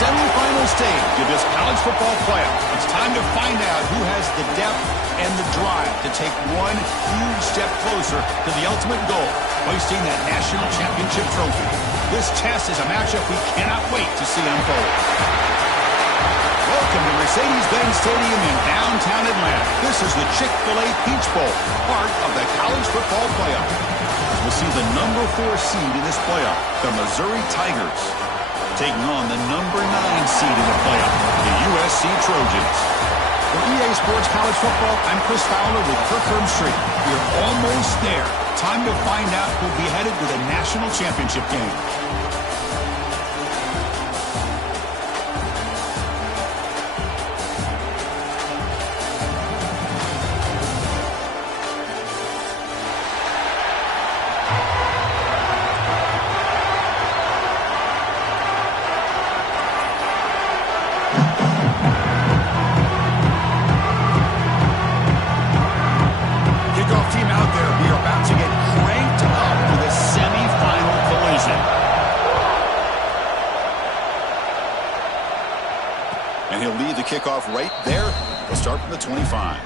semifinal stage of this college football playoff. It's time to find out who has the depth and the drive to take one huge step closer to the ultimate goal, hoisting that national championship trophy. This test is a matchup we cannot wait to see unfold. Welcome to Mercedes-Benz Stadium in downtown Atlanta. This is the Chick-fil-A Peach Bowl, part of the college football playoff. We'll see the number 4 seed in this playoff, the Missouri Tigers, taking on the number 9 seed in the playoff, the USC Trojans. For EA Sports College Football, I'm Chris Fowler with Kirk Herbstreit. We're almost there. Time to find out who'll be headed to the national championship game. And he'll lead the kickoff right there. We'll start from the 25.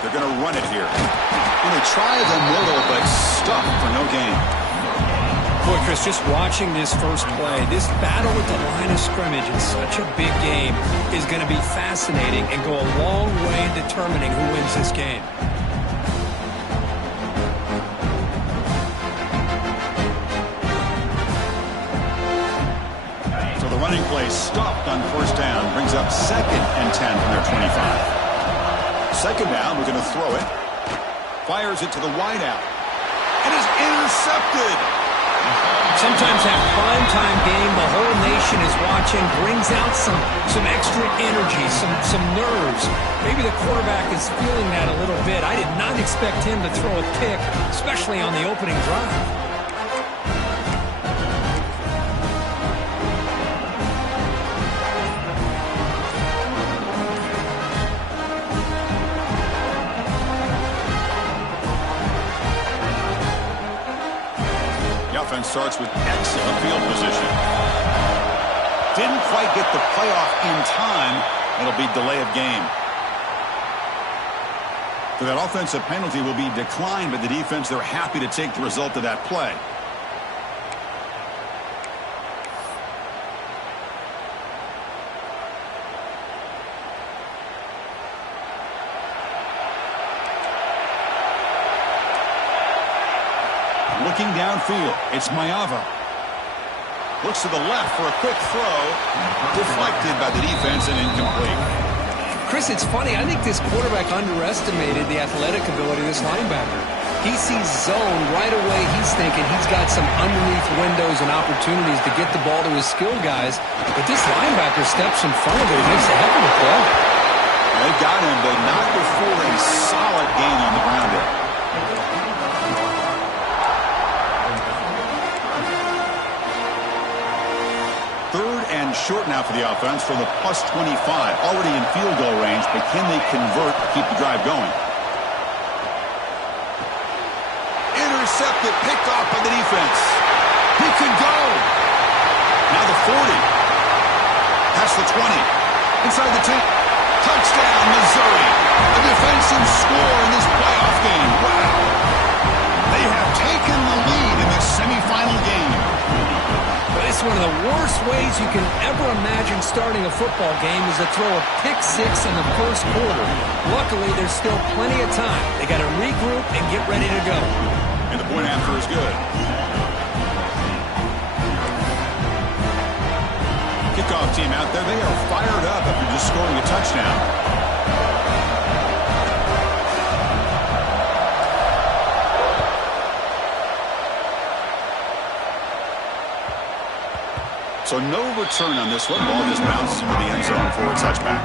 They're going to run it here. And they try the middle, but stuck for no gain. Boy, Chris, just watching this first play, this battle at the line of scrimmage in such a big game is going to be fascinating and go a long way in determining who wins this game. So the running play stopped on first down, brings up 2nd and 10 from their 25. Second down, we're going to throw it. Fires it to the wideout. And is intercepted. Sometimes that primetime game, the whole nation is watching, brings out some extra energy, some nerves. Maybe the quarterback is feeling that a little bit. I did not expect him to throw a pick, especially on the opening drive. Offense starts with excellent field position. Didn't quite get the playoff in time. It'll be delay of game. So that offensive penalty will be declined by the defense. They're happy to take the result of that play. Looking downfield, it's Mayava. Looks to the left for a quick throw. Deflected by the defense and incomplete. Chris, it's funny. I think this quarterback underestimated the athletic ability of this linebacker. He sees zone right away. He's thinking he's got some underneath windows and opportunities to get the ball to his skill guys. But this linebacker steps in front of him and makes a heck of a play. They got him, but not before a solid gain on the ground there. Short now for the offense from the plus 25. Already in field goal range, but can they convert to keep the drive going? Intercepted, picked off by the defense. He could go. Now the 40. Past the 20. Inside the 10. Touchdown, Missouri. A defensive score in this playoff game. Wow. They have taken the lead in this semifinal game. But it's one of the worst ways you can ever imagine starting a football game is to throw a pick six in the first quarter. Luckily, there's still plenty of time. They got to regroup and get ready to go. And the point after is good. Kickoff team out there. They are fired up after just scoring a touchdown. So no return on this one. Ball just bounces into the end zone for a touchback.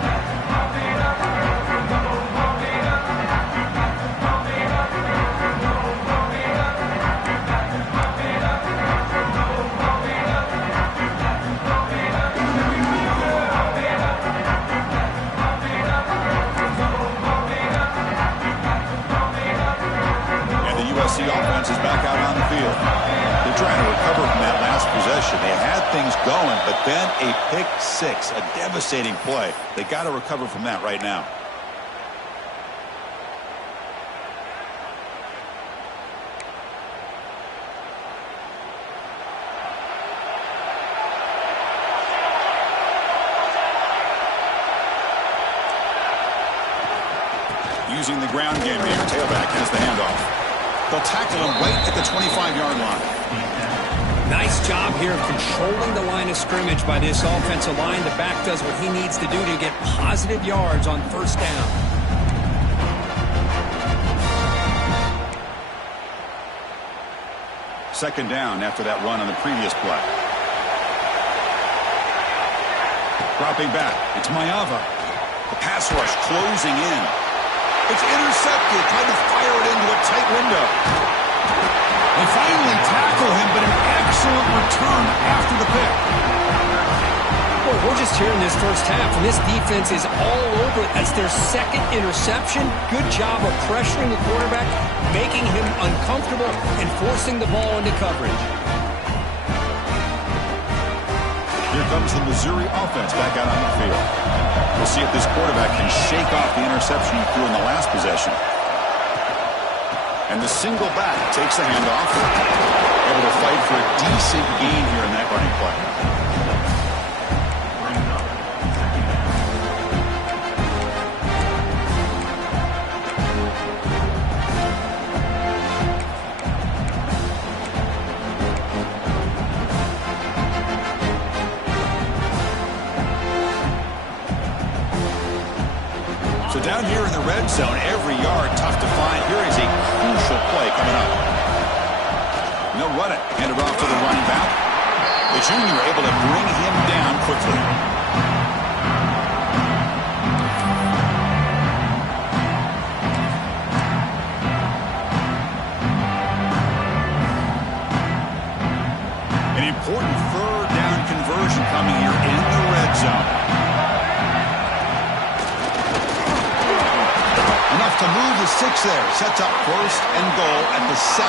been a pick six, a devastating play. They got to recover from that right now. Using the ground game here. Tailback has the handoff. They'll tackle him right at the 25-yard line. Nice job here of controlling the line of scrimmage by this offensive line. The back does what he needs to do to get positive yards on first down. Second down after that run on the previous play. Dropping back. It's Mayava. The pass rush closing in. It's intercepted. Trying to fire it into a tight window. They finally tackle him, but an excellent return after the pick. Well, we're just here in this first half, and this defense is all over it. That's their second interception. Good job of pressuring the quarterback, making him uncomfortable, and forcing the ball into coverage. Here comes the Missouri offense back out on the field. We'll see if this quarterback can shake off the interception he threw in the last possession. And the single back takes the handoff. Able to fight for a decent gain here in that running play. So down here in the red zone, every yard tough to find. Here is a crucial play coming up. And they'll run it. Hand it off to the running back. The junior able to bring him down quickly. An important third down conversion coming here in the red zone. Enough to move the 6 there. Sets up first and goal at the 7.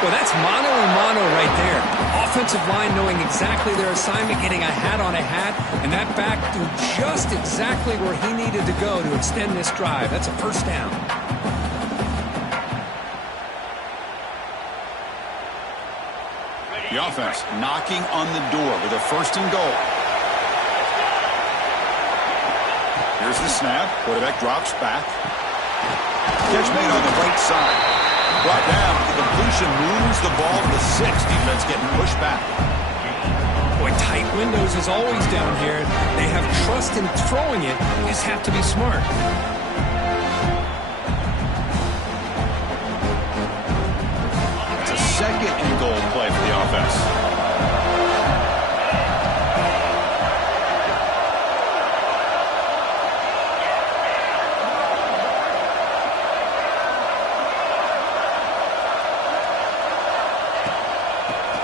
Well, that's mano and mano right there. Offensive line knowing exactly their assignment, getting a hat on a hat, and that back threw just exactly where he needed to go to extend this drive. That's a first down. The offense knocking on the door with a first and goal. Here's the snap. Quarterback drops back. Catch made on the right side. Brought down. The completion moves the ball to the 6. Defense getting pushed back. Boy, tight windows is always down here. They have trust in throwing it. You just have to be smart. It's a second and goal play for the offense.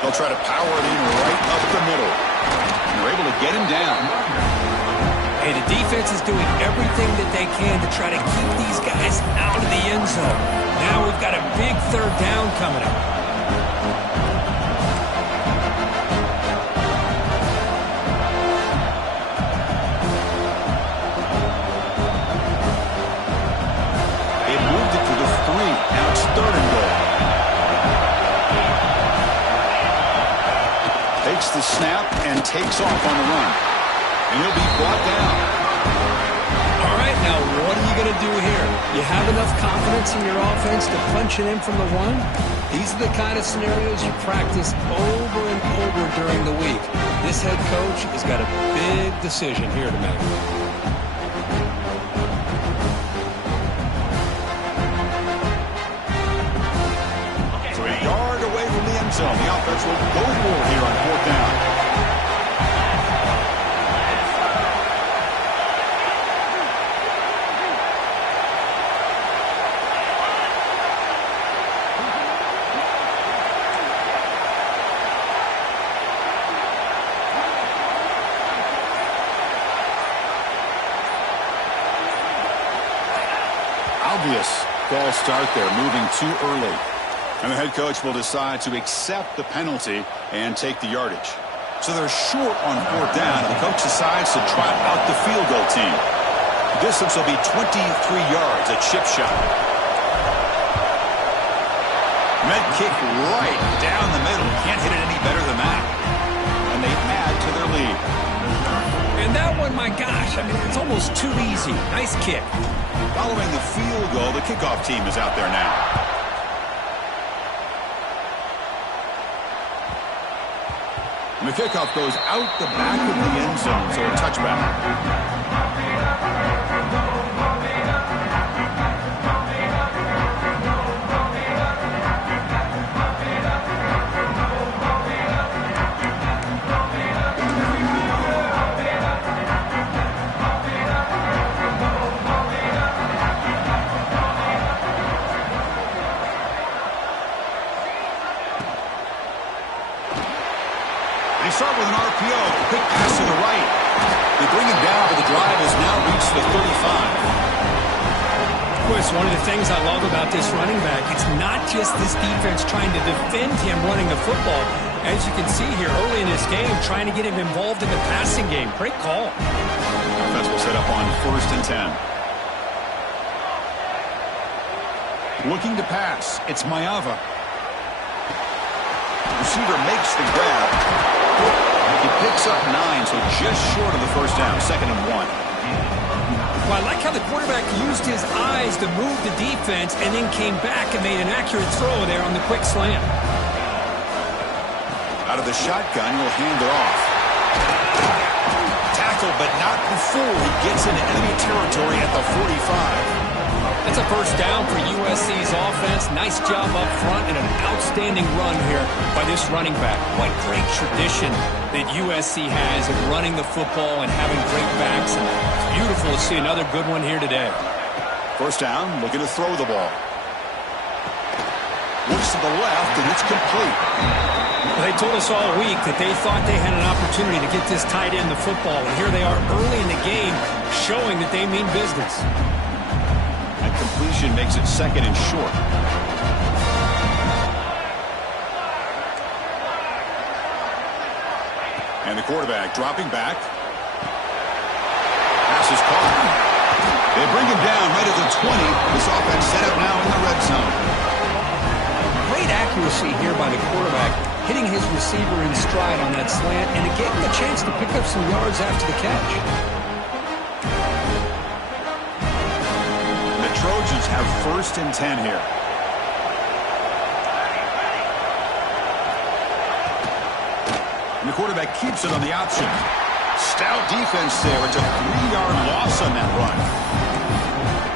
They'll try to power it in right up the middle. And they're able to get him down. Hey, the defense is doing everything that they can to try to keep these guys out of the end zone. Now we've got a big third down coming up. They moved it to the 3. Now it's third and goal. Takes the snap and takes off on the run. And he'll be brought down. All right, now what are you going to do here? You have enough confidence in your offense to punch it in from the 1? These are the kind of scenarios you practice over and over during the week. This head coach has got a big decision here to make. So a yard away from the end zone. The offense will go for it here on fourth down. Obvious false start there, moving too early. And the head coach will decide to accept the penalty and take the yardage. So they're short on 4th down, and the coach decides to trot out the field goal team. The distance will be 23 yards, a chip shot. Med kick right down the middle. Can't hit it any better than that. And they add to their lead. And that one, my gosh, I mean, it's almost too easy. Nice kick. Following the field goal, the kickoff team is out there now. And the kickoff goes out the back of the end zone, so a touchback. They start with an RPO. Quick pass to the right. They bring him down, but the drive has now reached the 35. Chris, one of the things I love about this running back, it's not just this defense trying to defend him running the football. As you can see here early in this game, trying to get him involved in the passing game. Great call. Offense will set up on 1st and 10. Looking to pass. It's Maeva. Receiver makes the grab. He picks up 9, so just short of the 1st down. 2nd and 1. Well, I like how the quarterback used his eyes to move the defense and then came back and made an accurate throw there on the quick slant. Out of the shotgun, he'll hand it off. Tackle, but not before he gets into enemy territory at the 45. That's a 1st down for USC's offense. Nice job up front and an outstanding run here by this running back. What great tradition that USC has of running the football and having great backs. And it's beautiful to see another good one here today. 1st down, looking to throw the ball. Looks to the left, and it's complete. They told us all week that they thought they had an opportunity to get this tight end the football. And here they are early in the game showing that they mean business. That completion makes it 2nd and short. And the quarterback dropping back. Pass is caught. They bring him down right at the 20. This offense set up now in the red zone. Great accuracy here by the quarterback, hitting his receiver in stride on that slant, and it gave him a chance to pick up some yards after the catch. Trojans have 1st and 10 here. And the quarterback keeps it on the option. Stout defense there. It's a 3-yard loss on that run.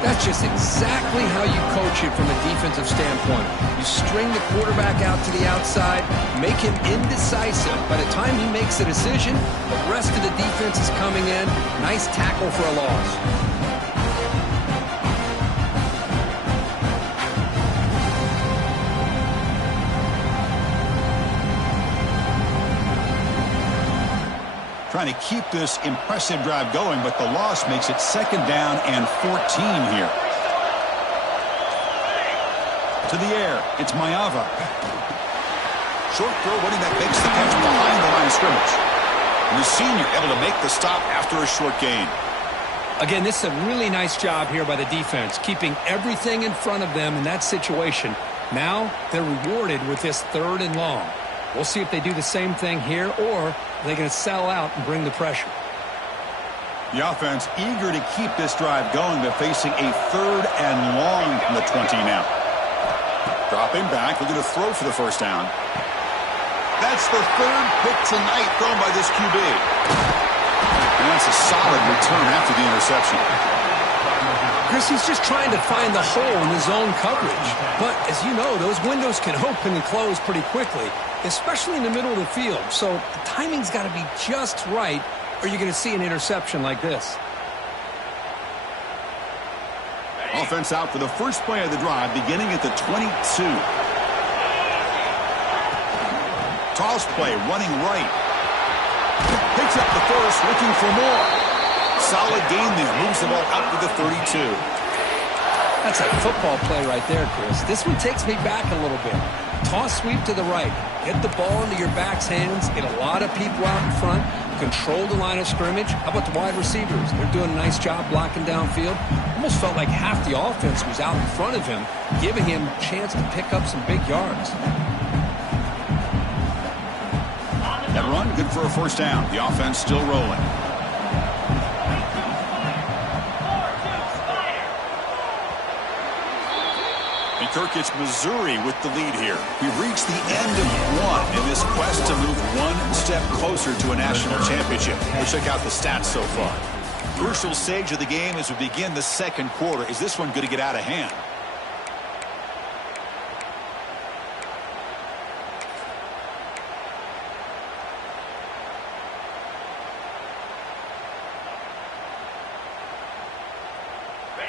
That's just exactly how you coach it from a defensive standpoint. You string the quarterback out to the outside, make him indecisive. By the time he makes a decision, the rest of the defense is coming in. Nice tackle for a loss. Trying to keep this impressive drive going, but the loss makes it 2nd down and 14 here. To the air, it's Maeva. Short throw, running that makes the catch behind the line of scrimmage. And the senior able to make the stop after a short gain. Again, this is a really nice job here by the defense, keeping everything in front of them in that situation. Now they're rewarded with this 3rd and long. We'll see if they do the same thing here, or are they going to sell out and bring the pressure? The offense eager to keep this drive going, but facing a 3rd and long from the 20 now. Dropping back, looking to throw for the 1st down. That's the 3rd pick tonight thrown by this QB. And that's a solid return after the interception. Chris, he's just trying to find the hole in the zone coverage. But as you know, those windows can open and close pretty quickly, especially in the middle of the field. So the timing's got to be just right, or you're going to see an interception like this. Offense out for the first play of the drive, beginning at the 22. Toss play, running right. Picks up the first, looking for more. Solid gain there, moves the ball out to the 32. That's a football play right there, Chris. This one takes me back a little bit. Toss sweep to the right. Get the ball into your back's hands, get a lot of people out in front, control the line of scrimmage. How about the wide receivers? They're doing a nice job blocking downfield. Almost felt like half the offense was out in front of him, giving him a chance to pick up some big yards. That run, good for a first down. The offense still rolling. And Kirk, it's Missouri with the lead here. We've reached the end of one in this quest to move one step closer to a national championship. Let's check out the stats so far. Crucial stage of the game as we begin the second quarter. Is this one going to get out of hand?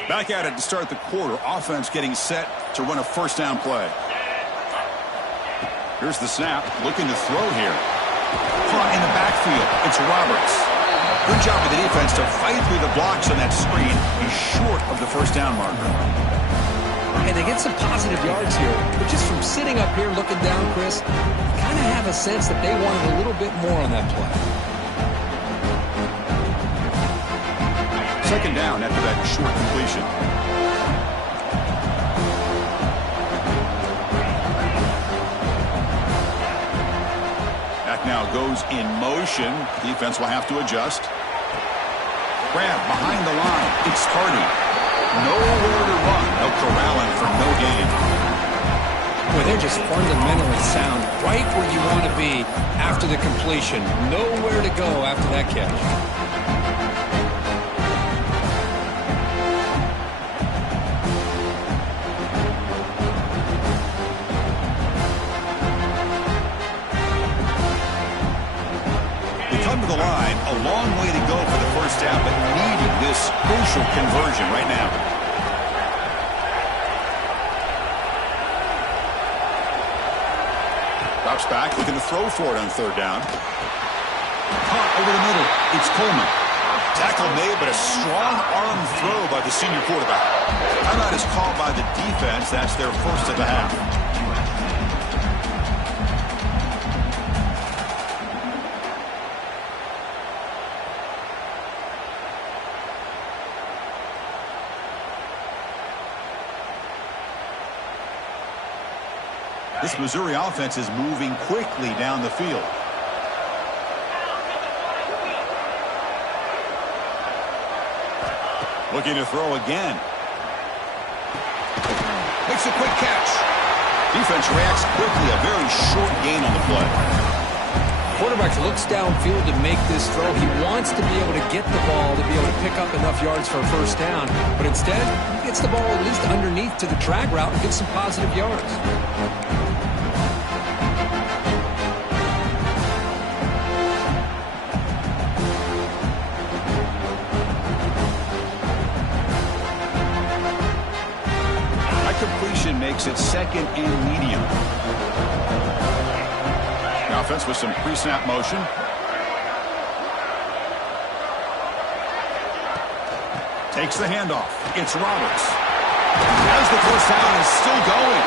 Back at it to start the quarter. Offense getting set to run a first down play. Here's the snap. Looking to throw here. Caught in the backfield. It's Roberts. Good job of the defense to fight through the blocks on that screen. He's short of the first down marker. Hey, they get some positive yards here. But just from sitting up here looking down, Chris, kind of have a sense that they wanted a little bit more on that play. Second down after that short completion. Back now goes in motion. Defense will have to adjust. Grab behind the line. It's Hardy. Nowhere to run. They'll corral him for no gain. Boy, they're just fundamentally sound. Right where you want to be after the completion. Nowhere to go after that catch. To the line, a long way to go for the first down, but needing this crucial conversion right now. Drops back, looking to throw for it on third down. Caught over the middle. It's Coleman. Tackle made, but a strong arm throw by the senior quarterback. Timeout is called by the defense. That's their first of the half. This Missouri offense is moving quickly down the field. Looking to throw again. Makes a quick catch. Defense reacts quickly. A very short gain on the play. Quarterback looks downfield to make this throw. He wants to be able to get the ball to be able to pick up enough yards for a first down. But instead, he gets the ball at least underneath to the drag route and gets some positive yards. Completion makes it second and medium. The offense with some pre-snap motion. Takes the handoff. It's Roberts. Has the first down and still going.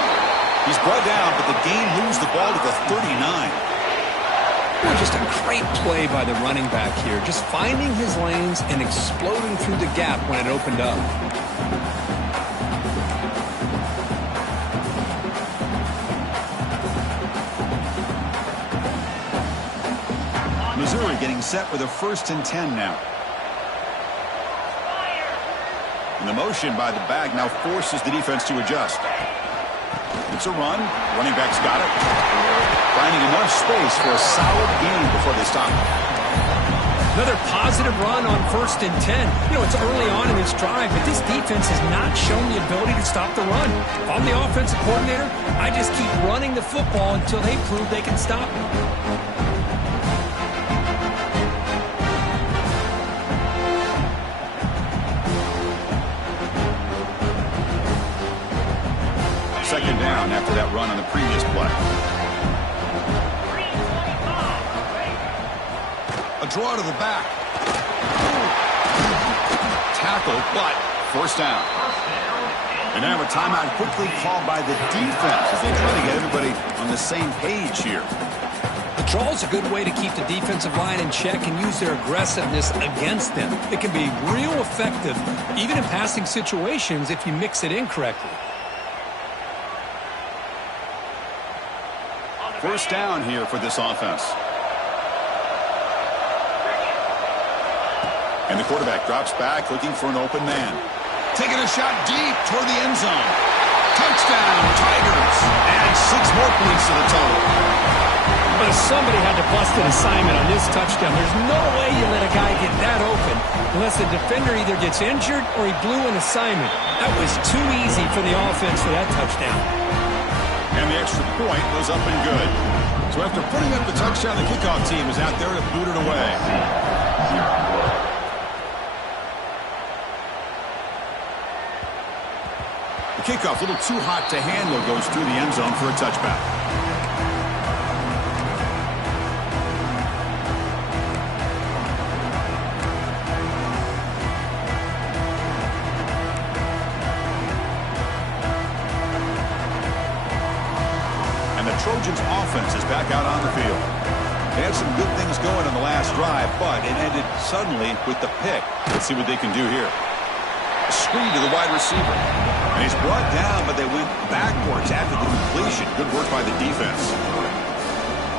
He's brought down, but the game moves the ball to the 39. Well, just a great play by the running back here. Just finding his lanes and exploding through the gap when it opened up. Missouri getting set with a 1st and 10 now. And the motion by the back now forces the defense to adjust. It's a run. Running back's got it. Finding enough space for a solid gain before they stop him. Another positive run on 1st and 10. You know, it's early on in this drive, but this defense has not shown the ability to stop the run. If I'm the offensive coordinator, I just keep running the football until they prove they can stop it. Second down after that run on the previous play. A draw to the back. Tackle, but first down. And now a timeout quickly called by the defense as they try to get everybody on the same page here. The draw is a good way to keep the defensive line in check and use their aggressiveness against them. It can be real effective, even in passing situations, if you mix it in correctly. First down here for this offense. And the quarterback drops back looking for an open man. Taking a shot deep toward the end zone. Touchdown, Tigers. And 6 more points to the total. But somebody had to bust an assignment on this touchdown. There's no way you let a guy get that open unless the defender either gets injured or he blew an assignment. That was too easy for the offense for that touchdown. And the extra point was up and good. So after putting up the touchdown, the kickoff team is out there to boot it away. The kickoff, a little too hot to handle, goes through the end zone for a touchback. Trojans offense is back out on the field. They had some good things going on the last drive, but it ended suddenly with the pick. Let's see what they can do here. A screen to the wide receiver. And he's brought down, but they went backwards after the completion. Good work by the defense.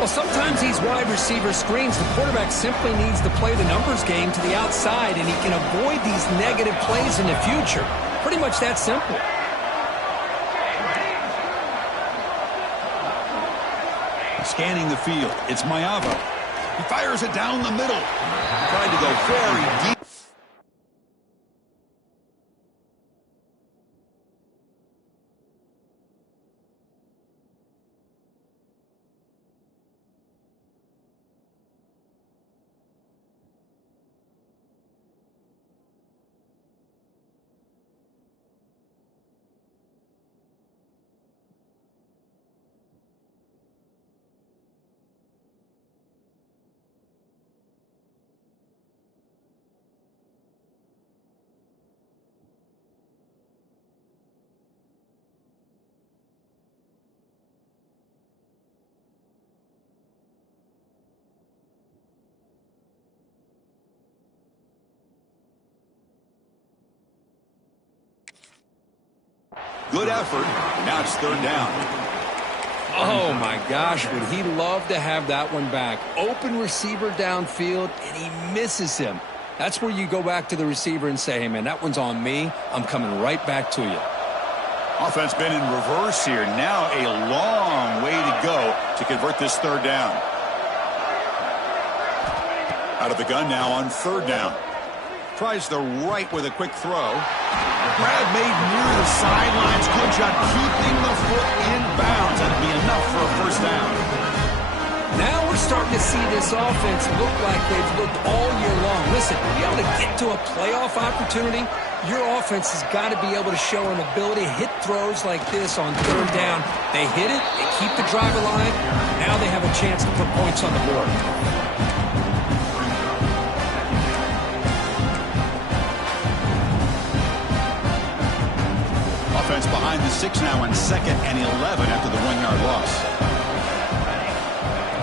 Well, sometimes these wide receiver screens, the quarterback simply needs to play the numbers game to the outside, and he can avoid these negative plays in the future. Pretty much that simple. Scanning the field. It's Mayava. He fires it down the middle. Tried to go very deep. Good effort. Now it's 3rd down. Oh, my gosh. Would he love to have that one back? Open receiver downfield, and he misses him. That's where you go back to the receiver and say, hey, man, that one's on me. I'm coming right back to you. Offense been in reverse here. Now a long way to go to convert this 3rd down. Out of the gun now on 3rd down. Tries the right with a quick throw. Grab made near the sidelines. Good job keeping the foot in bounds. That'll be enough for a 1st down. Now we're starting to see this offense look like they've looked all year long. Listen, to be able to get to a playoff opportunity, your offense has got to be able to show an ability to hit throws like this on 3rd down. They hit it, they keep the drive alive. Now they have a chance to put points on the board. Offense behind the 6 now on 2nd and 11 after the 1-yard loss.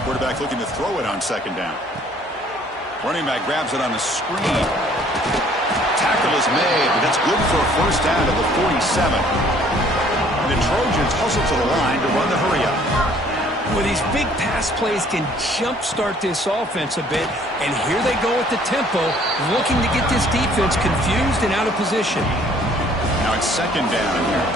Quarterback looking to throw it on 2nd down. Running back grabs it on the screen. Tackle is made, but that's good for a 1st down at the 47. And the Trojans hustle to the line to run the hurry-up. Well, these big pass plays can jumpstart this offense a bit, and here they go with the tempo, looking to get this defense confused and out of position. Now it's 2nd down here.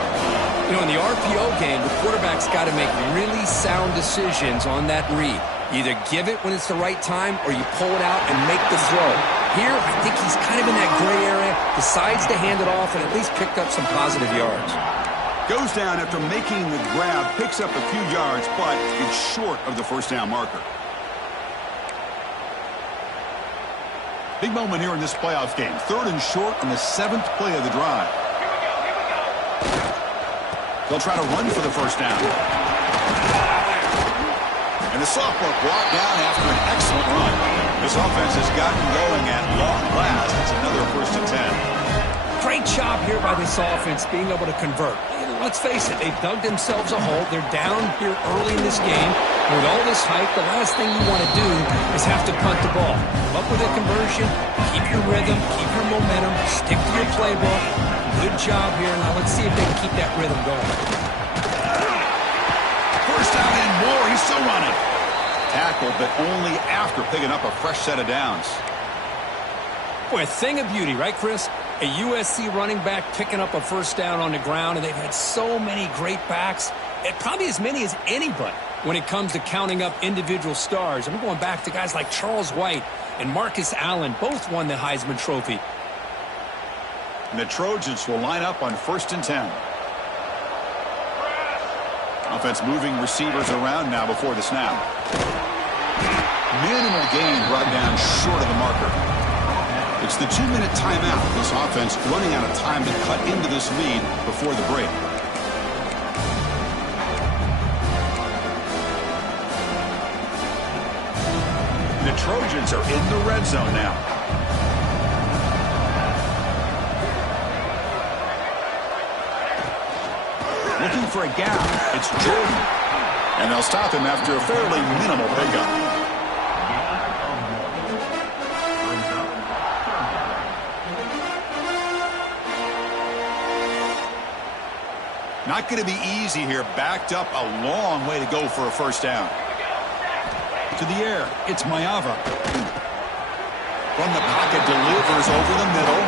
You know, in the RPO game, the quarterback's got to make really sound decisions on that read. You either give it when it's the right time or you pull it out and make the throw. Here, I think he's kind of in that gray area, decides to hand it off and at least picked up some positive yards. Goes down after making the grab, picks up a few yards, but it's short of the 1st down marker. Big moment here in this playoff game. 3rd and short on the 7th play of the drive. They'll try to run for the 1st down. And the sophomore brought down after an excellent run. This offense has gotten going at long last. It's another 1st and 10. Great job here by this offense being able to convert. Let's face it, they've dug themselves a hole. They're down here early in this game. And with all this hype, the last thing you want to do is have to punt the ball. Come up with a conversion, keep your rhythm, keep your momentum, stick to your playbook. Good job here. Now let's see if they can keep that rhythm going. First down and more. He's still running. Tackled, but only after picking up a fresh set of downs. Boy, a thing of beauty, right, Chris? A USC running back picking up a first down on the ground, and they've had so many great backs, and probably as many as anybody when it comes to counting up individual stars. I'm going back to guys like Charles White and Marcus Allen. Both won the Heisman Trophy. And the Trojans will line up on 1st and 10. Offense moving receivers around now before the snap. Minimal gain brought down short of the marker. It's the 2-minute timeout. This offense running out of time to cut into this lead before the break. The Trojans are in the red zone now. Looking for a gap. It's Jordan. And they'll stop him after a fairly minimal pickup. Not going to be easy here. Backed up a long way to go for a first down. To the air, it's Mayava. From the pocket, delivers over the middle.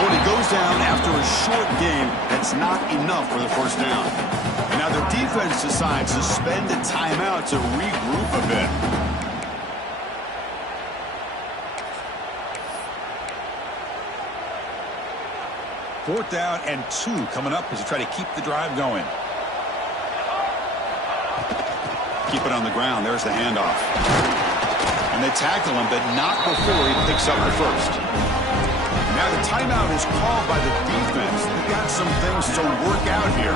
When he goes down after a short game, that's not enough for the first down. And now the defense decides to spend a timeout to regroup a bit. Fourth down and 2 coming up as they try to keep the drive going. Keep it on the ground. There's the handoff. And they tackle him, but not before he picks up the first. Now the timeout is called by the defense. They've got some things to work out here.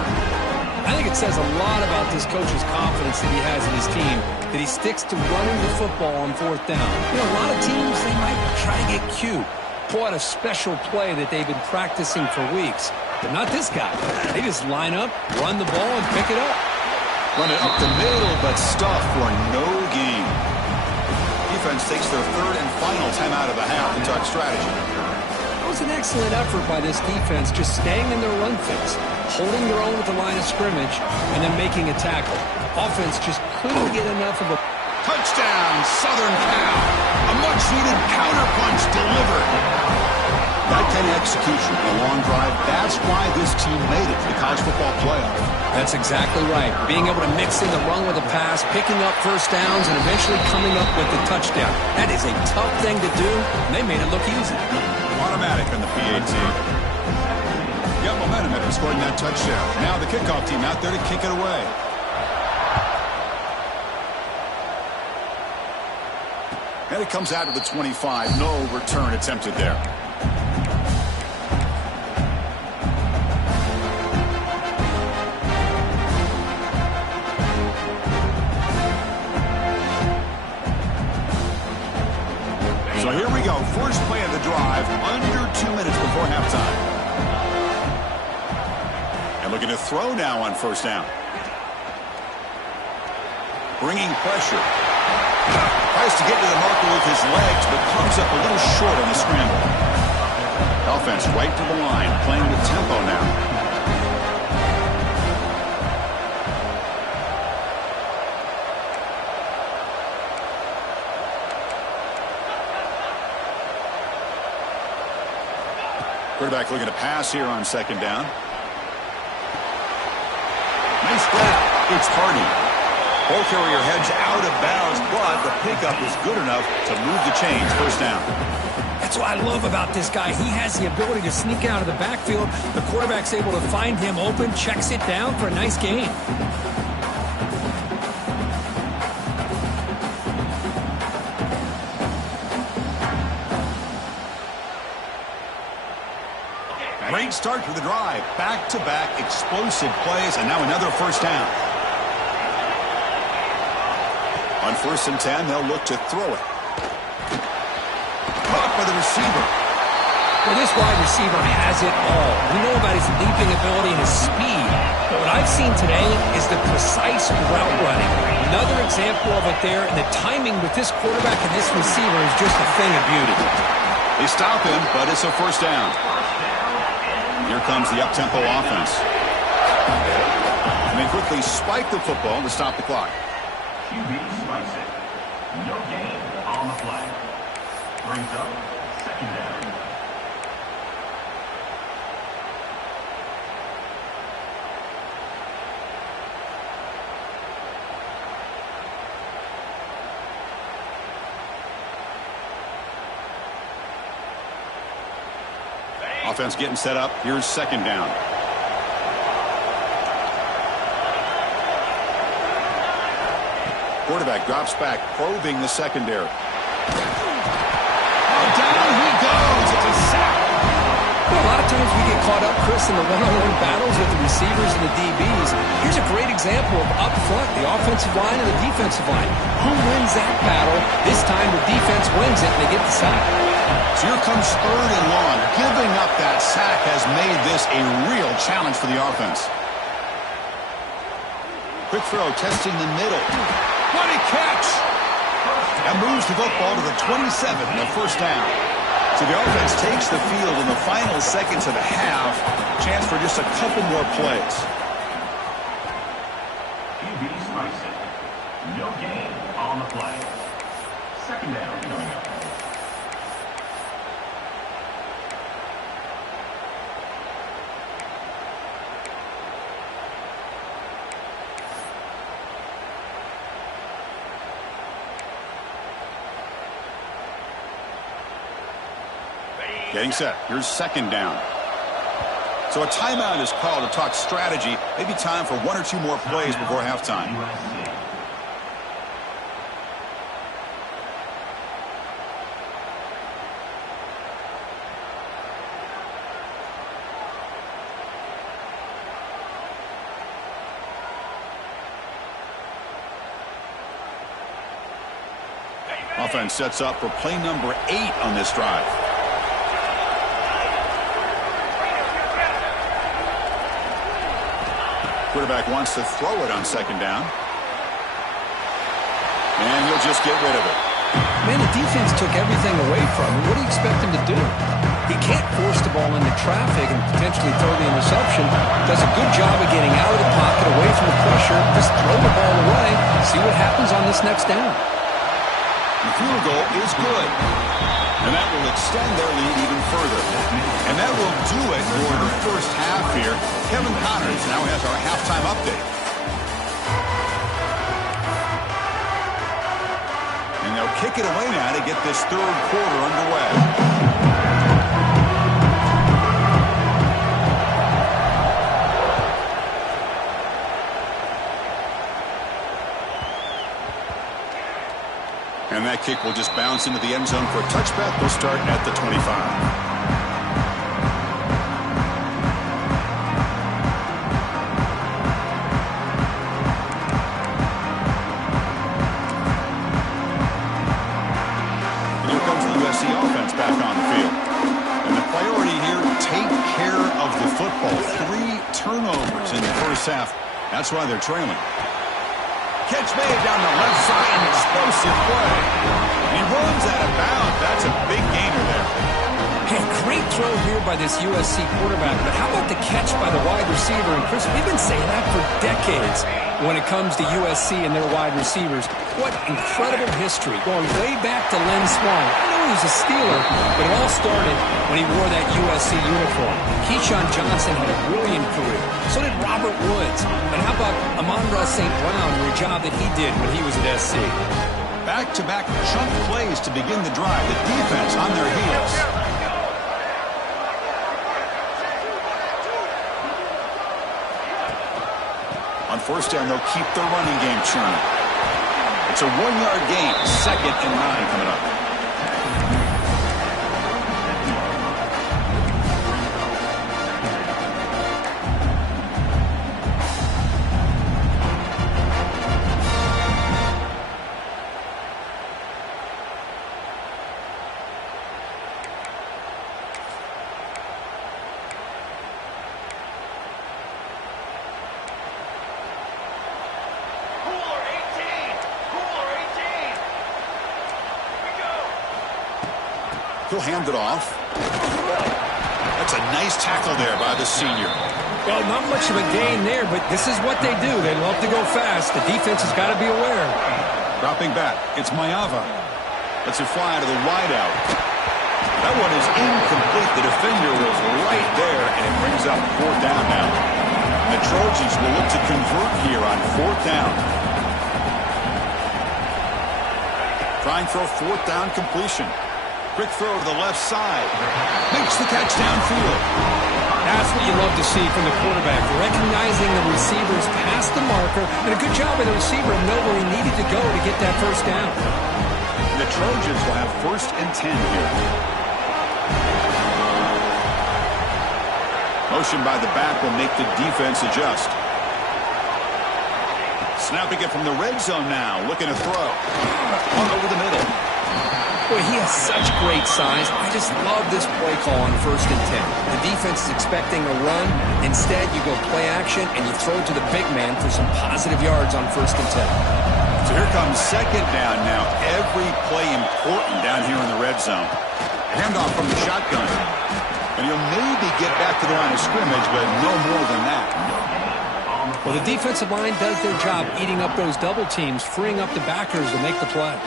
I think it says a lot about this coach's confidence that he has in his team, that he sticks to running the football on 4th down. You know, a lot of teams, they might try to get cute. Pull out a special play that they've been practicing for weeks. But not this guy. They just line up, run the ball, and pick it up. Run it up the middle, but stuff for no gain. Defense takes their 3rd and final timeout of the half to talk strategy. That was an excellent effort by this defense, just staying in their run fix, holding their own at the line of scrimmage, and then making a tackle. Offense just couldn't get enough of a... Touchdown, Southern Cal. A much-needed counterpunch delivered. That kind of execution, a long drive, that's why this team made it to the college football playoff. That's exactly right. Being able to mix in the run with a pass, picking up first downs, and eventually coming up with the touchdown. That is a tough thing to do, and they made it look easy. Automatic on the PAT. Got momentum after scoring that touchdown. Now the kickoff team out there to kick it away. And it comes out of the 25. No return attempted there. So here we go. First play of the drive, under 2 minutes before halftime. And looking to throw now on first down. Bringing pressure. Tries to get to the marker with his legs, but comes up a little short on the scramble. Offense right to the line, playing with tempo now. Quarterback looking to pass here on second down. Nice grab. It's Hardy. Ball carrier heads out of bounds, but the pickup is good enough to move the chains. First down. That's what I love about this guy. He has the ability to sneak out of the backfield. The quarterback's able to find him open, checks it down for a nice gain. Great start to the drive. Back-to-back explosive plays, and now another first down. On 1st and 10, they'll look to throw it. Caught by the receiver. Well, this wide receiver has it all. We know about his leaping ability and his speed. But what I've seen today is the precise route running. Another example of it there, and the timing with this quarterback and this receiver is just a thing of beauty. They stop him, but it's a first down. Here comes the up-tempo offense. And they quickly spike the football to stop the clock. QB spikes it. No gain on the play. Brings up second down. Offense getting set up. Here's second down. Quarterback drops back, probing the secondary. Oh, down he goes. It's a sack. Well, a lot of times we get caught up, Chris, in the one-on-one battles with the receivers and the DBs. Here's a great example of up front, the offensive line and the defensive line. Who wins that battle? This time the defense wins it, and they get the sack. So here comes third and long. Giving up that sack has made this a real challenge for the offense. Quick throw, testing the middle. What a catch! That moves the football to the 27 and a first down. So the offense takes the field in the final seconds of the half. Chance for just a couple more plays. QB spikes it. No gain on the play. Second down coming up. Getting set. Here's second down. So a timeout is called to talk strategy. Maybe time for one or two more plays before halftime. USC. Offense sets up for play number 8 on this drive. Quarterback wants to throw it on second down. And he'll just get rid of it. Man, the defense took everything away from him. What do you expect him to do? He can't force the ball into traffic and potentially throw the interception. Does a good job of getting out of the pocket, away from the pressure. Just throw the ball away. See what happens on this next down. The field goal is good. And that will extend their lead even further. And that will do it for the first half here. Kevin Connors now has our halftime update. And they'll kick it away now to get this third quarter underway. And that kick will just bounce into the end zone for a touchback. They'll start at the 25. And here comes the USC offense back on the field. And the priority here, take care of the football. 3 turnovers in the first half. That's why they're trailing. Catch made down the left side, an explosive play. He runs out of bounds. That's a big gainer there. Hey, great throw here by this USC quarterback, but how about the catch by the wide receiver? And Chris, we've been saying that for decades when it comes to USC and their wide receivers. What incredible history, going way back to Len Swan. I know he was a Steeler, but it all started when he wore that USC uniform. Keyshawn Johnson had a brilliant career. So did Robert Woods. And how about Amon-Ra St. Brown and the job that he did when he was at SC? Back-to-back chunk plays to begin the drive. The defense on their heels. On first down, they'll keep their running game churning. It's a 1-yard gain. 2nd and 9 coming up. He'll hand it off. That's a nice tackle there by the senior. Well, not much of a gain there, but this is what they do. They love to go fast. The defense has got to be aware. Dropping back. It's Mayava. Lets it fly to the wideout. That one is incomplete. The defender was right there, and it brings up 4th down now. The Trojans will look to convert here on 4th down. Trying for a 4th down completion. Quick throw to the left side. Makes the catch downfield. That's what you love to see from the quarterback, recognizing the receivers past the marker, and a good job of the receiver of knowing where he needed to go to get that 1st down. And the Trojans will have 1st and 10 here. Motion by the back will make the defense adjust. Snapping it from the red zone now, looking to throw. All over the middle. Boy, he has such great size. I just love this play call on 1st and 10. The defense is expecting a run. Instead, you go play action, and you throw to the big man for some positive yards on 1st and 10. So here comes 2nd down now. Every play important down here in the red zone. Handoff from the shotgun. And you'll maybe get back to the line of scrimmage, but no more than that. Well, the defensive line does their job eating up those double teams, freeing up the backers to make the play.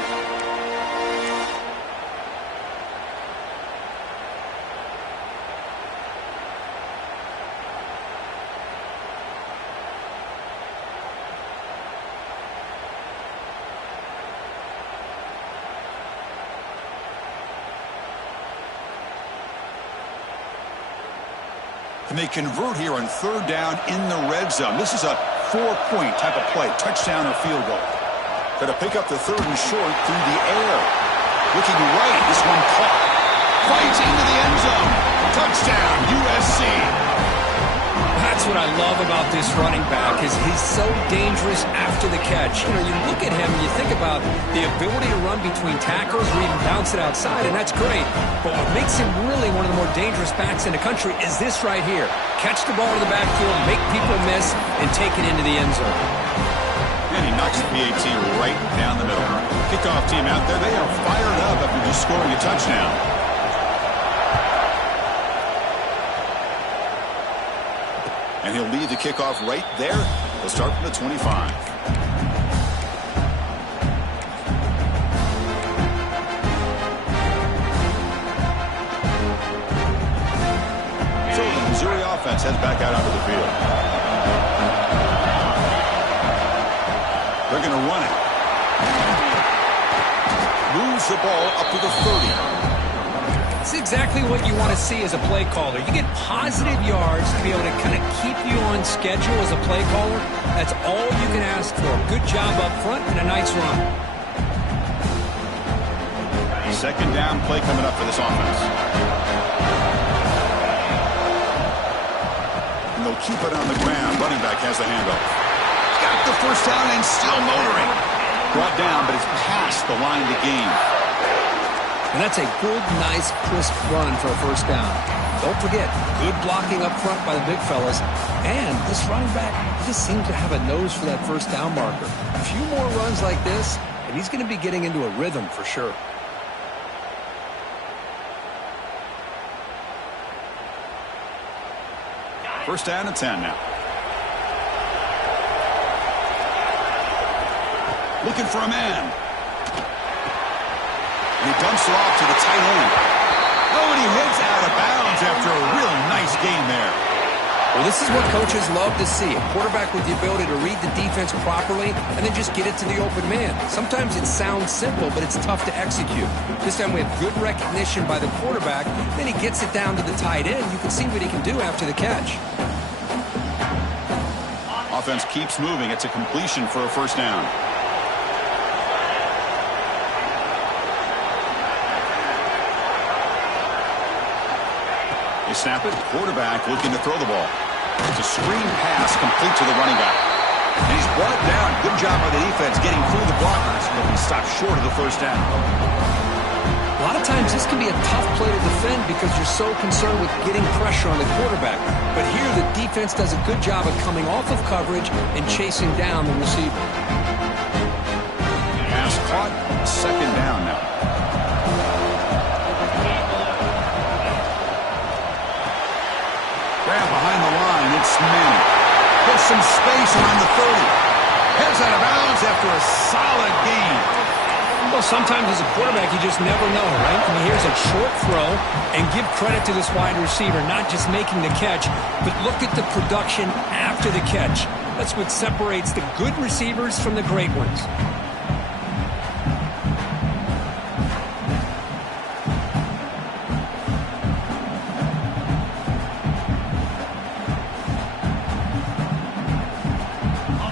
And they convert here on 3rd down in the red zone. This is a 4-point type of play, touchdown or field goal. Got to pick up the 3rd and short through the air. Looking right, this one caught. Fights into the end zone. Touchdown, USC. That's what I love about this running back is he's so dangerous after the catch. You know, you look at him and you think about the ability to run between tackles or even bounce it outside, and that's great. But what makes him really one of the more dangerous backs in the country is this right here. Catch the ball to the backfield, make people miss, and take it into the end zone. And he knocks the PAT right down the middle. Kickoff team out there, they are fired up after just scoring a touchdown. And he'll lead the kickoff right there. He'll start from the 25. So the Missouri offense heads back out onto the field. They're going to run it. Moves the ball up to the 30. It's exactly what you want to see as a play caller. You get positive yards to be able to kind of keep you on schedule as a play caller. That's all you can ask for. A good job up front and a nice run. 2nd down play coming up for this offense. And they'll keep it on the ground. Running back has the handoff. Got the 1st down and still motoring. Brought down, but it's past the line to gain. And that's a good, nice, crisp run for a 1st down. Don't forget, good blocking up front by the big fellas. And this running back just seems to have a nose for that 1st down marker. A few more runs like this, and he's going to be getting into a rhythm for sure. First down and 10 now. Looking for a man. And he dumps it off to the tight end. Oh, and he heads out of bounds after a real nice gain there. Well, this is what coaches love to see. A quarterback with the ability to read the defense properly and then just get it to the open man. Sometimes it sounds simple, but it's tough to execute. This time we have good recognition by the quarterback. Then he gets it down to the tight end. You can see what he can do after the catch. Offense keeps moving. It's a completion for a 1st down. They snap it. Quarterback looking to throw the ball. It's a screen pass complete to the running back. And he's brought down. Good job by the defense getting through the blockers. But he stopped short of the 1st down. A lot of times this can be a tough play to defend because you're so concerned with getting pressure on the quarterback. But here the defense does a good job of coming off of coverage and chasing down the receiver. Pass caught. 2nd down now. grab behind the line. It's Manning. There's some space around the 30. Heads out of bounds after a solid gain. Well, sometimes as a quarterback, you just never know, right? I mean, here's a short throw, and give credit to this wide receiver, not just making the catch, but look at the production after the catch. That's what separates the good receivers from the great ones.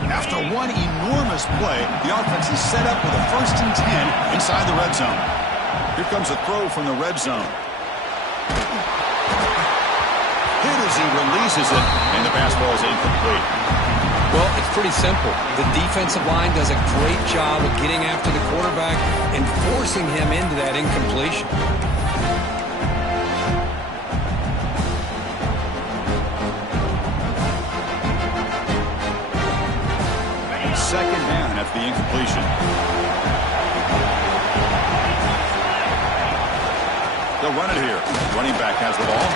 After one enormous play, the offense is set up with a 1st and 10 inside the red zone. Here comes a throw from the red zone. Hit as he releases it, and the pass ball is incomplete. Well, it's pretty simple. The defensive line does a great job of getting after the quarterback and forcing him into that incompletion. Second down after the incompletion. They'll run it here. Running back has the ball.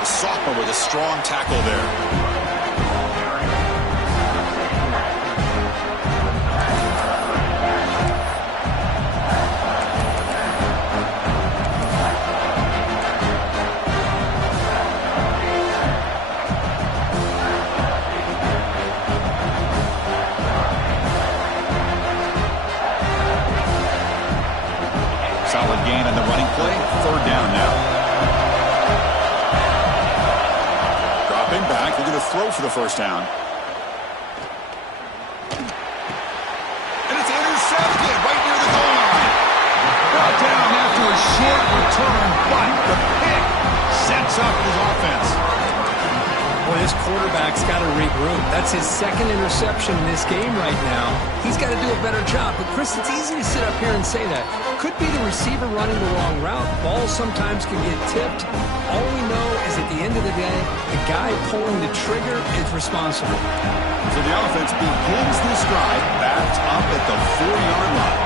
The sophomore with a strong tackle there. Solid gain on the running play. 3rd down now. Dropping back. They're going to throw for the 1st down. And it's intercepted right near the goal line. Brought down after a short return, but the pick sets up his offense. Boy, this quarterback's got to regroup. That's his 2nd interception in this game right now. He's got to do a better job. But, Chris, it's easy to sit up here and say that. Could be the receiver running the wrong route. Balls sometimes can get tipped. All we know is at the end of the day, the guy pulling the trigger is responsible. So the offense begins this drive backed up at the 4-yard line.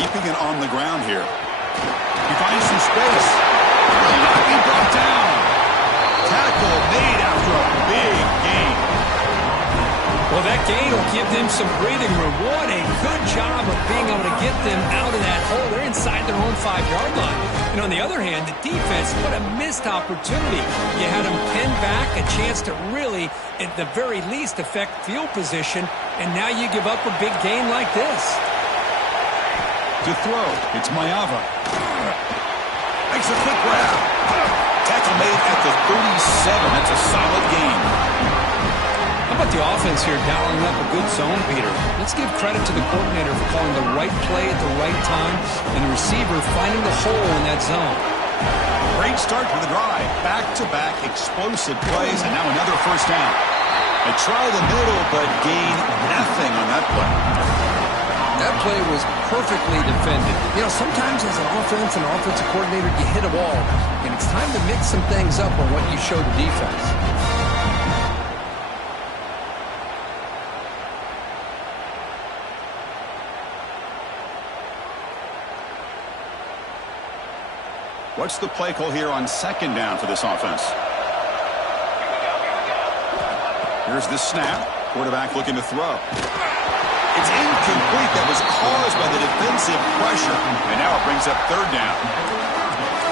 Keeping it on the ground here. He finds some space. Will not be brought down. Tackle made after a big gain. Well, that gain will give them some breathing room. What a good job of being able to get them out of that hole. They're inside their own 5-yard line. And on the other hand, the defense, what a missed opportunity. You had them pinned back, a chance to really, at the very least, affect field position, and now you give up a big gain like this. To throw, it's Mayava. Makes a quick grab. Tackle made at the 37. That's a solid gain. How about the offense here dialing up a good zone beater? Let's give credit to the coordinator for calling the right play at the right time and the receiver finding the hole in that zone. Great start to the drive. Back-to-back explosive plays, and now another 1st down. They try the middle, but gain nothing on that play. That play was perfectly defended. You know, sometimes as an offense and offensive coordinator, you hit a ball, and it's time to mix some things up on what you show the defense. What's the play call here on 2nd down for this offense? Here's the snap. Quarterback looking to throw. It's incomplete. That was caused by the defensive pressure. And now it brings up 3rd down.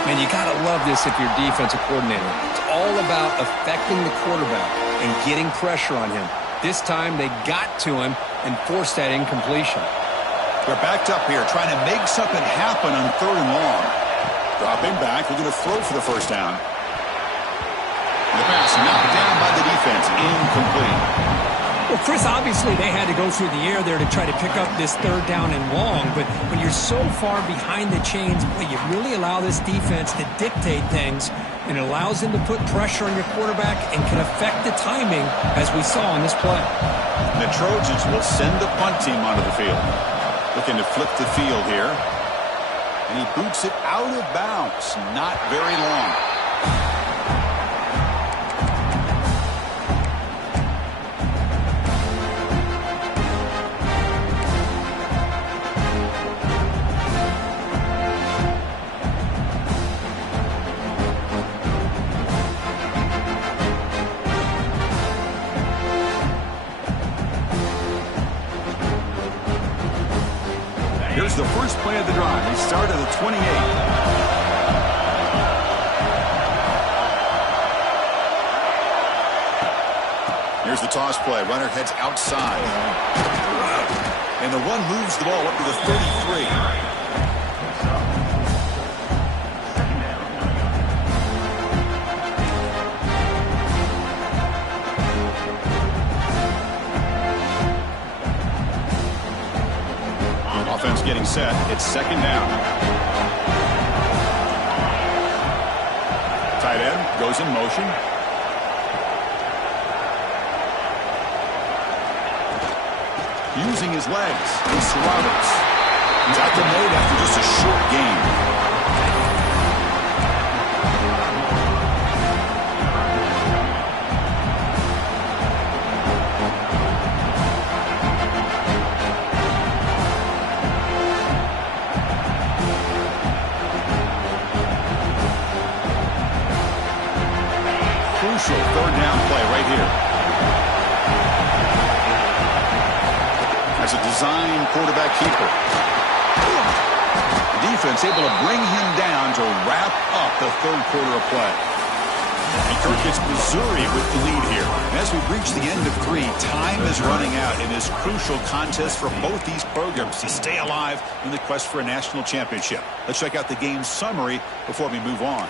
Man, you got to love this if you're defensive coordinator. It's all about affecting the quarterback and getting pressure on him. This time they got to him and forced that incompletion. They're backed up here trying to make something happen on 3rd and long. Dropping back. They're going to throw for the 1st down. And the pass knocked down by the defense. Incomplete. Well, Chris, obviously they had to go through the air there to try to pick up this 3rd down and long, but when you're so far behind the chains, boy, you really allow this defense to dictate things, and it allows them to put pressure on your quarterback and can affect the timing, as we saw in this play. The Trojans will send the punt team onto the field. Looking to flip the field here. And he boots it out of bounds. Not very long. play of the drive. They start at the 28. Here's the toss play. Runner heads outside. And the one moves the ball up to the 33. Offense getting set. It's second down. Tight end goes in motion. Using his legs. It's Roberts. He's out the mode after just a short gain. Crucial third down play right here. As a design quarterback keeper. The defense able to bring him down to wrap up the third quarter of play. And Kirk gets Missouri with the lead here. As we reach the end of 3, time is running out in this crucial contest for both these programs to stay alive in the quest for a national championship. Let's check out the game summary before we move on.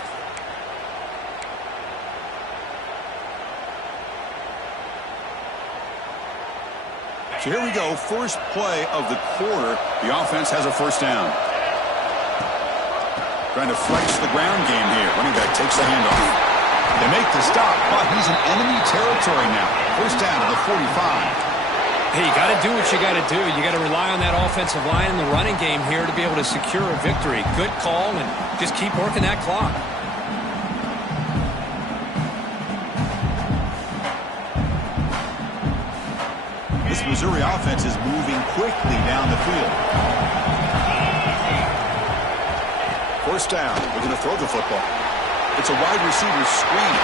So here we go, first play of the quarter. The offense has a first down. Trying to flex the ground game here. Running back takes the handoff. They make the stop, but he's in enemy territory now. First down to the 45. Hey, you got to do what you got to do. You got to rely on that offensive line in the running game here to be able to secure a victory. Good call, and just keep working that clock. This Missouri offense is moving quickly down the field. First down. We're going to throw the football. It's a wide receiver screen.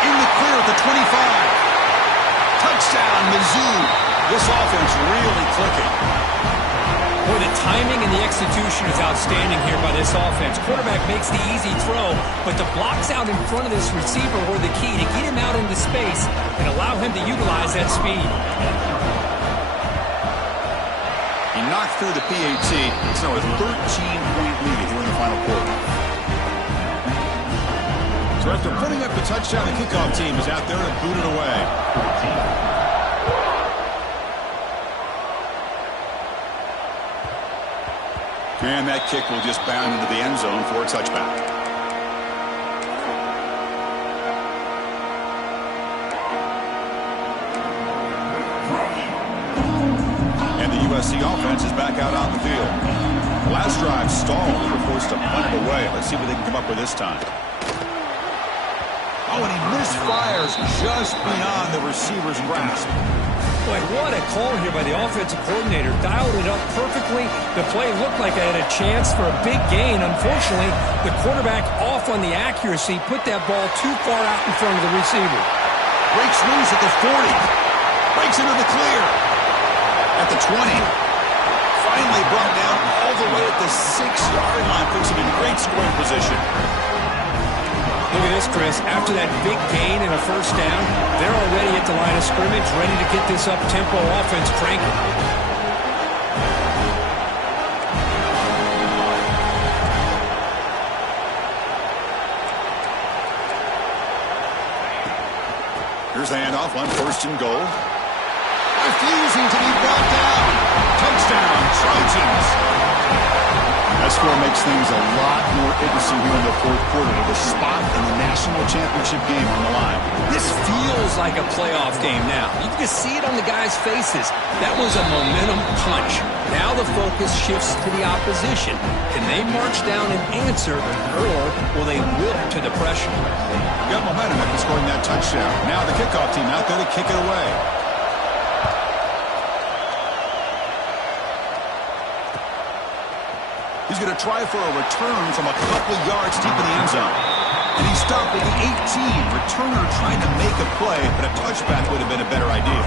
In the clear at the 25. Touchdown, Mizzou. This offense really clicking. Boy, the timing and the execution is outstanding here by this offense. Quarterback makes the easy throw, but the blocks out in front of this receiver were the key to get him out into space and allow him to utilize that speed. He knocked through the PAT. It's now a 13-point lead here in the final quarter. So after putting up the touchdown, the kickoff team is out there to boot it away. And that kick will just bound into the end zone for a touchback. And the USC offense is back out on the field. The last drive stalled. They were forced to punt it away. Let's see what they can come up with this time. Oh, and he misfires just beyond the receiver's grasp. Boy, what a call here by the offensive coordinator. Dialed it up perfectly. The play looked like it had a chance for a big gain. Unfortunately, the quarterback off on the accuracy, put that ball too far out in front of the receiver. Breaks loose at the 40. Breaks into the clear. At the 20. Finally brought down all the way at the 6-yard line. Puts him in great scoring position. Look at this, Chris. After that big gain and a first down, they're already at the line of scrimmage, ready to get this up-tempo offense cranking. Here's the handoff on first and goal. Refusing to be brought down. Touchdown, Trojans. That score makes things a lot more interesting here in the fourth quarter with a spot in the national championship game on the line. This feels like a playoff game now. You can see it on the guys' faces. That was a momentum punch. Now the focus shifts to the opposition. Can they march down and answer, or will they wilt to the pressure? Got momentum after scoring that touchdown. Now the kickoff team out there to kick it away. He's going to try for a return from a couple of yards deep in the end zone. And he stopped at the 18. Returner trying to make a play, but a touchback would have been a better idea.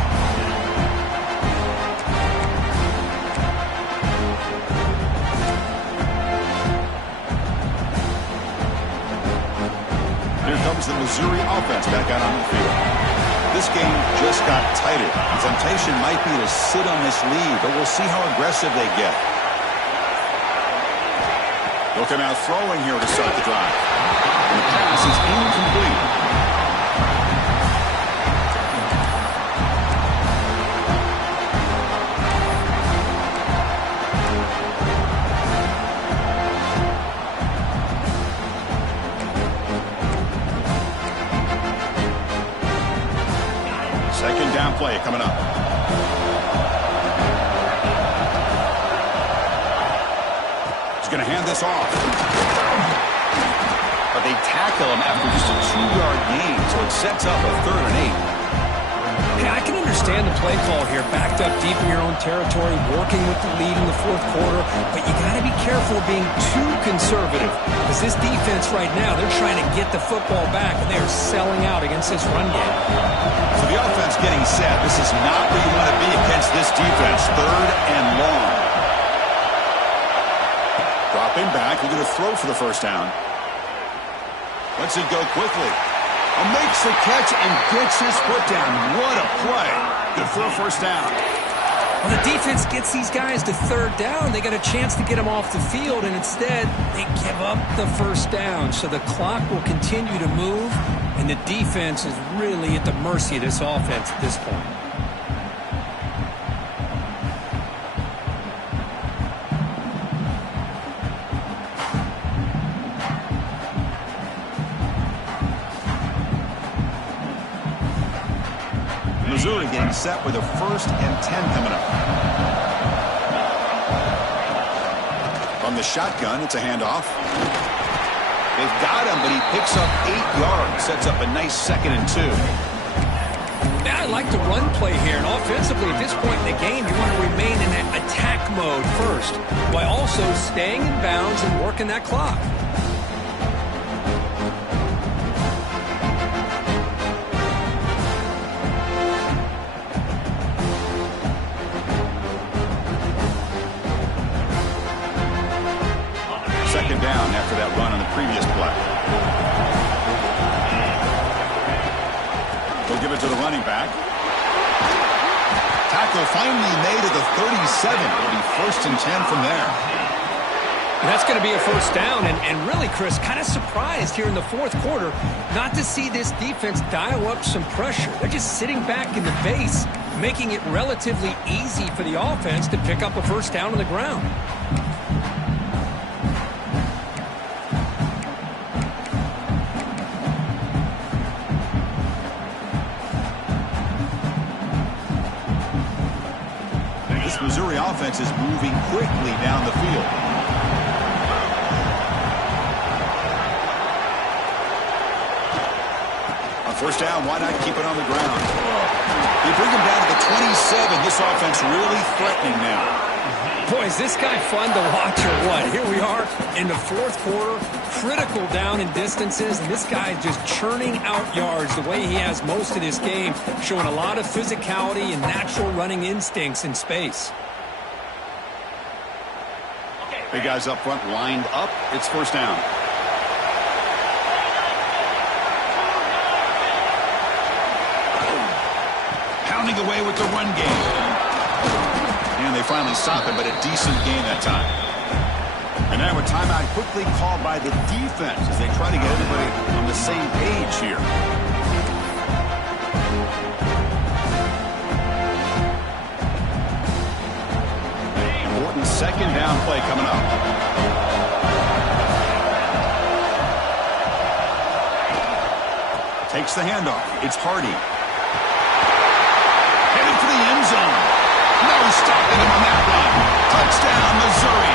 Here comes the Missouri offense back out on the field. This game just got tighter. The temptation might be to sit on this lead, but we'll see how aggressive they get. They'll come out throwing here to start the drive. And the pass is incomplete. Second down play coming up. He's going to hand this off. But they tackle him after just a 2-yard gain, so it sets up a 3rd and 8. Hey, I can understand the play call here. Backed up deep in your own territory, working with the lead in the 4th quarter. But you got to be careful of being too conservative. Because this defense right now, they're trying to get the football back, and they're selling out against this run game. So the offense getting set. This is not where you want to be against this defense. 3rd and long. Dropping back. We're going to throw for the 1st down. Lets it go quickly. Makes the catch and gets his foot down. What a play. Good for a 1st down. Well, the defense gets these guys to 3rd down. They got a chance to get them off the field, and instead they give up the 1st down. So the clock will continue to move, and the defense is really at the mercy of this offense at this point. Missouri getting set with a 1st and 10 coming up. From the shotgun, it's a handoff. They've got him, but he picks up 8 yards. Sets up a nice 2nd and 2. Yeah, I like the run play here. And offensively, at this point in the game, you want to remain in that attack mode first, while also staying in bounds and working that clock. Second down after that run on the previous play. They'll give it to the running back. Tackle finally made at the 37. It'll be 1st and 10 from there. And that's going to be a 1st down. And really, Chris, kind of surprised here in the 4th quarter not to see this defense dial up some pressure. They're just sitting back in the base, making it relatively easy for the offense to pick up a 1st down on the ground. Missouri offense is moving quickly down the field. On 1st down, why not keep it on the ground? They bring him down to the 27. This offense really threatening now. Boy, is this guy fun to watch or what? Here we are in the 4th quarter, critical down in distances, and this guy is just churning out yards the way he has most of this game, showing a lot of physicality and natural running instincts in space. Big guys up front lined up. It's 1st down. Pounding away with the run game. And they finally stop it, but a decent game that time. And now a timeout quickly called by the defense as they try to get everybody on the same page here. Important 2nd down play coming up. Takes the handoff. It's Hardy. Headed for the end zone. No stopping him on that run. Touchdown, Missouri.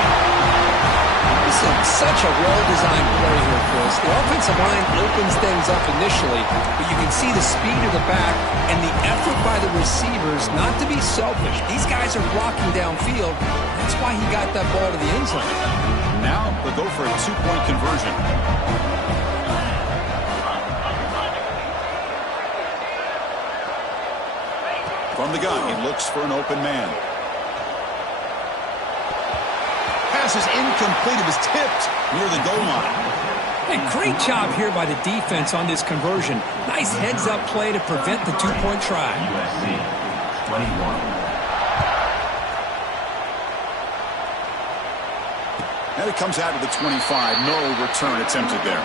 This is such a well-designed play here, Chris. The offensive line opens things up initially, but you can see the speed of the back and the effort by the receivers not to be selfish. These guys are blocking downfield. That's why he got that ball to the end zone. Now they'll go for a 2-point conversion. From the gun, he looks for an open man. Pass is incomplete. It was tipped near the goal line. Hey, great job here by the defense on this conversion. Nice heads-up play to prevent the two-point try. USC 21. And it comes out to the 25. No return attempted there.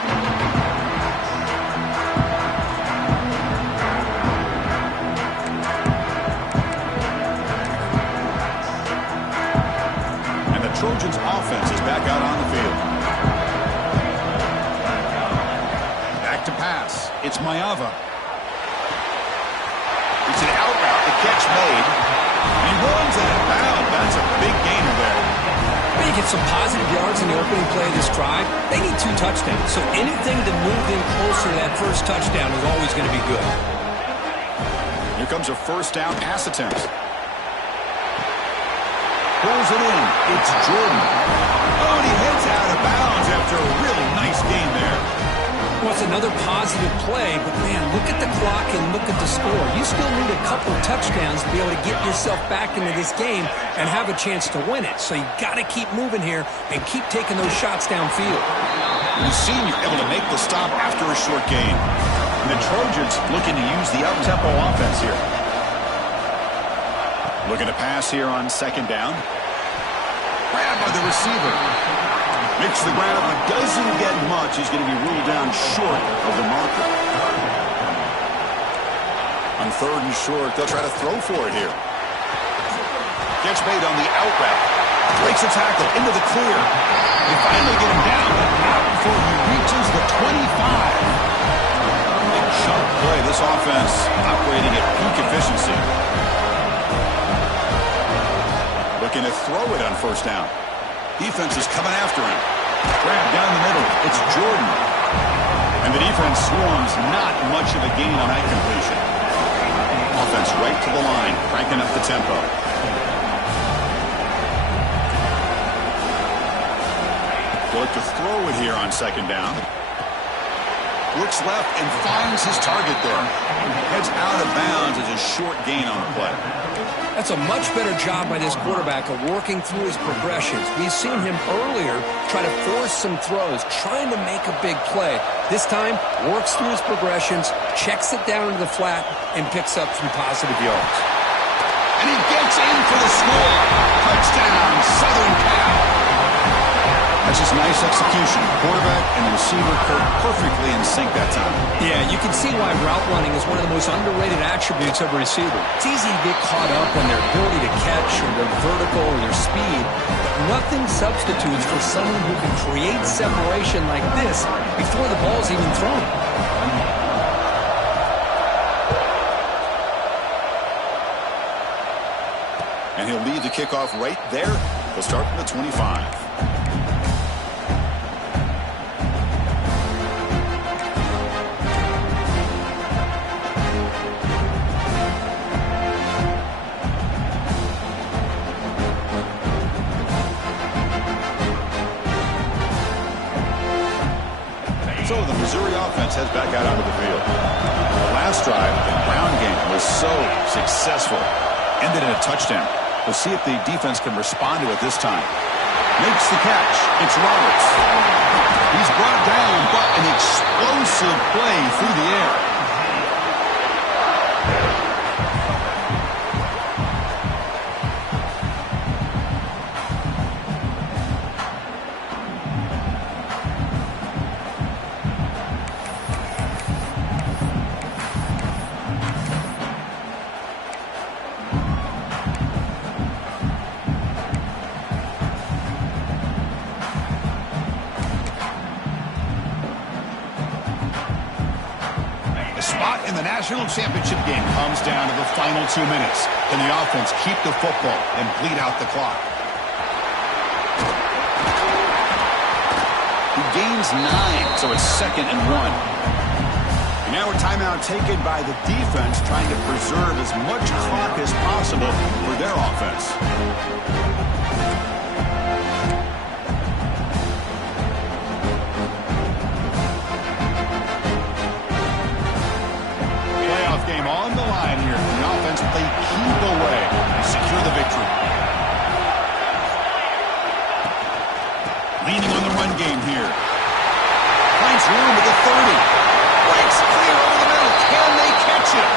And the Trojans' offense is back out on the field. Back to pass. It's Mayava. It's an out route. The catch made. He runs out of bounds. That's a big gainer there. You get some positive yards in the opening play of this drive. They need 2 touchdowns, so anything to move them closer to that first touchdown is always going to be good. Here comes a first down pass attempt. Pulls it in. It's Jordan. Oh, and he heads out of bounds after a really nice gain there. Well, it's another positive play, but man, look at the clock and look at the score. You still need a couple of touchdowns to be able to get yourself back into this game and have a chance to win it. So you got to keep moving here and keep taking those shots downfield. The senior able to make the stop after a short gain. And the Trojans looking to use the up-tempo offense here. Looking to pass here on second down. Grabbed by the receiver. Makes the ground, but doesn't get much. He's going to be ruled down short of the marker. On third and short, they'll try to throw for it here. Catch made on the out route. Breaks a tackle into the clear. They finally get him down, but not before he reaches the 25. A sharp play. This offense operating at peak efficiency. Looking to throw it on first down. Defense is coming after him. Grab down the middle. It's Jordan. And the defense swarms. Not much of a gain on that completion. Offense right to the line, cranking up the tempo. They'll look to throw it here on second down. Looks left and finds his target there. Heads out of bounds as a short gain on the play. That's a much better job by this quarterback of working through his progressions. We've seen him earlier try to force some throws, trying to make a big play. This time, works through his progressions, checks it down to the flat, and picks up some positive yards. And he gets in for the score. Touchdown, Southern Cal. That's just nice execution. Quarterback and the receiver perfectly in sync that time. Yeah, you can see why route running is one of the most underrated attributes of a receiver. It's easy to get caught up on their ability to catch or their vertical or their speed, but nothing substitutes for someone who can create separation like this before the ball's even thrown. And he'll lead the kickoff right there. He'll start from the 25. So the Missouri offense heads back out onto the field. The last drive, the ground game was so successful. Ended in a touchdown. We'll see if the defense can respond to it this time. Makes the catch. It's Roberts. He's brought down, but an explosive play through the air. In the national championship game comes down to the final 2 minutes. Can the offense keep the football and bleed out the clock? He gains 9, so it's 2nd and 1. And now a timeout taken by the defense, trying to preserve as much clock as possible for their offense. Game on the line here. The offense played keep away and secure the victory. Leaning on the run game here. Finds finds room at the 30. Breaks clear over the middle. Can they catch him?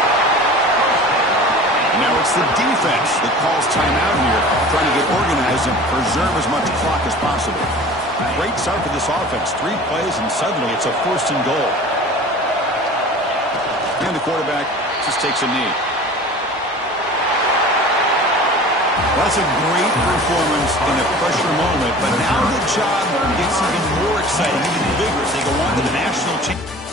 Now it's the defense that calls timeout here, trying to get organized and preserve as much clock as possible. Great start for this offense. 3 plays, and suddenly it's a 1st and goal. And the quarterback just takes a knee. Well, that's a great performance in a pressure moment, but now the job gets even more exciting, even bigger as they go on to the national championship.